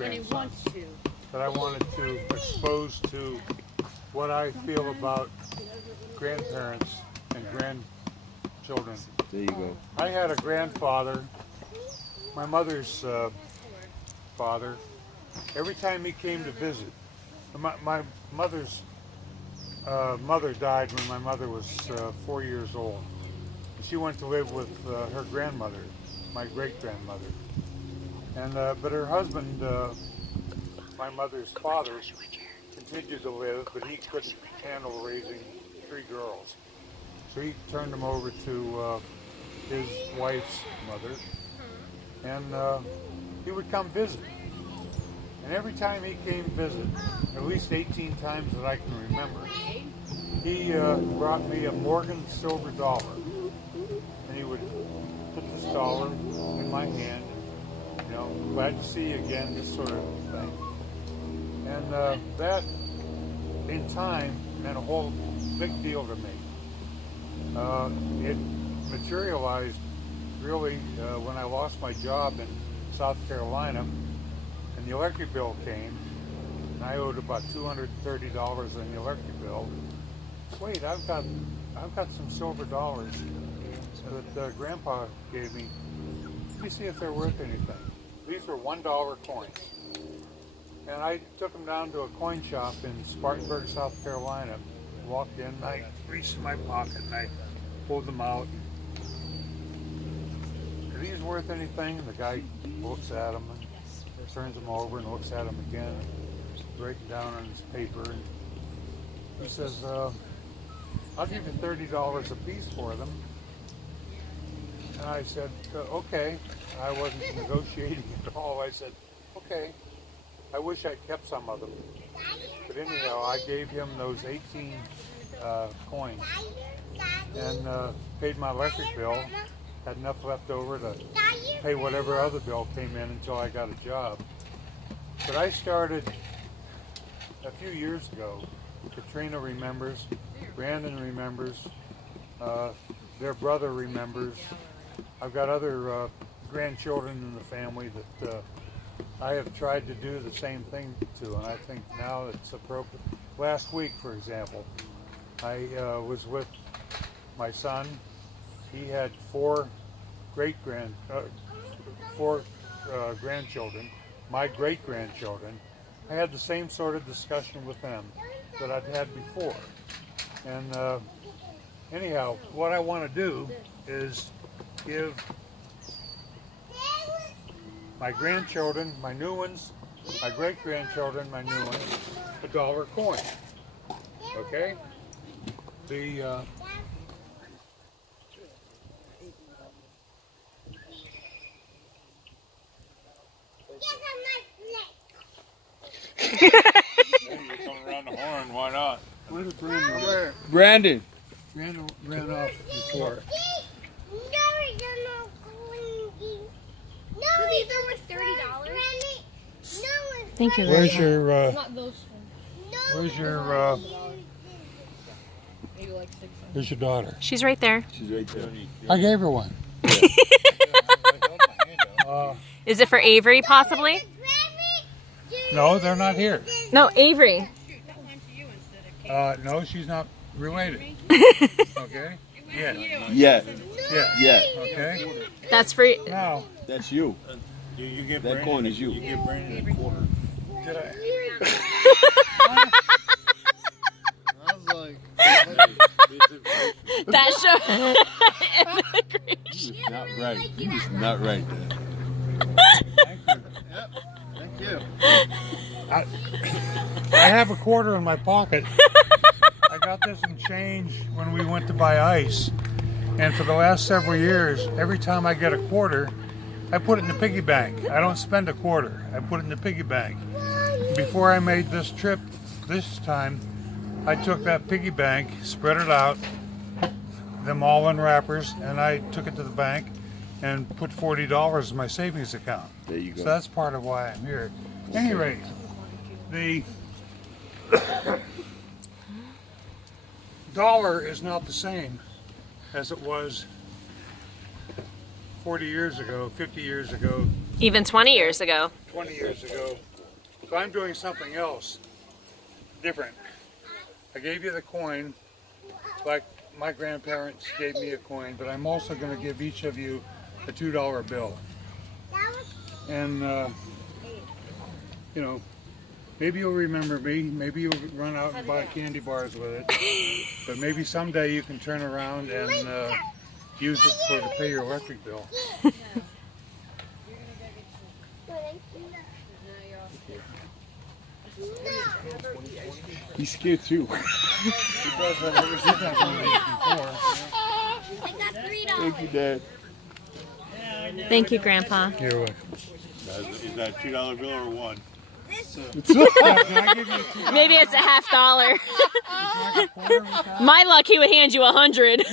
grandson that I wanted to expose to what I feel about grandparents and grandchildren. There you go. I had a grandfather, my mother's father. Every time he came to visit, my mother's mother died when my mother was 4 years old. She went to live with her grandmother, my great-grandmother. And but her husband, my mother's father, continued to live, but he couldn't handle raising 3 girls. So he turned them over to his wife's mother, and he would come visit. And every time he came visit, at least 18 times that I can remember, he brought me a Morgan silver dollar. And he would put this dollar in my hand, and, you know, glad to see you again, this sort of thing. And that, in time, meant a whole big deal to me. It materialized really when I lost my job in South Carolina, and the electric bill came, and I owed about $230 on the electric bill. Wait, I've got some silver dollars that Grandpa gave me. Let me see if they're worth anything. These were $1 coins. And I took them down to a coin shop in Spartanburg, South Carolina. Walked in, I reached in my pocket and I pulled them out. Are these worth anything? And the guy looks at them and turns them over and looks at them again, writing down on his paper. And he says, I'll give you $30 a piece for them. And I said, okay. I wasn't negotiating at all. I said, okay. I wish I'd kept some of them. But anyhow, I gave him those 18 coins and paid my electric bill. Had enough left over to pay whatever other bill came in until I got a job. But I started a few years ago. Katrina remembers, Brandon remembers, their brother remembers. I've got other grandchildren in the family that I have tried to do the same thing to, and I think now it's appropriate. Last week, for example, I was with my son. He had four grandchildren, my great-grandchildren. I had the same sort of discussion with them that I'd had before. And anyhow, what I want to do is give my grandchildren, my new ones, my great-grandchildren, my new ones, $1 coin. Okay? The you're coming around the horn, why not? Where did Brandon go? Brandon. Brandon ran off before. These are worth $30. Thank you. Where's your Not those where's your maybe like 6. where's your daughter? She's right there. She's right there. I gave her one. Is it for Avery, possibly? No, they're not here. No, Avery. No, she's not related. Okay? Yeah. Yeah. Yeah. Yeah. Okay? That's for. Now, That's you. you give That coin is you. You give Brandon a quarter. Did I? I was like, That show. He was not right. He was not right. yep, thank you. I have a quarter in my pocket. I got this in change when we went to buy ice. And for the last several years, every time I get a quarter, I put it in the piggy bank. I don't spend a quarter. I put it in the piggy bank. Before I made this trip this time, I took that piggy bank, spread it out, them all in wrappers, and I took it to the bank and put $40 in my savings account. There you go. So that's part of why I'm here. At any rate, the dollar is not the same as it was 40 years ago, 50 years ago, Even 20 years ago. 20 years ago. So I'm doing something else different. I gave you the coin like my grandparents gave me a coin, but I'm also going to give each of you a $2 bill. And, you know, maybe you'll remember me. Maybe you'll run out and buy candy bars with it. But maybe someday you can turn around and use it to pay your electric bill. He's scared too. Because I've never seen that before. I got $3. Thank you, Dad. Thank you, Grandpa. Here, what? Is that $2 bill or one? Can I give you a $2? Maybe it's a $50. My luck, he would hand you 100.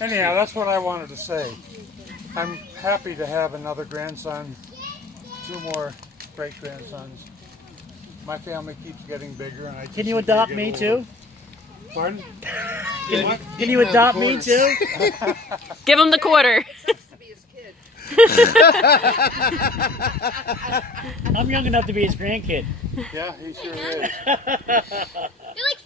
Anyhow, that's what I wanted to say. I'm happy to have another grandson, 2 more great-grandsons. My family keeps getting bigger, and I just Can you seem to adopt get me older. too? Pardon? Can you adopt me too? Give him the quarter. I'm young enough to be his grandkid. Yeah, he sure is. You're like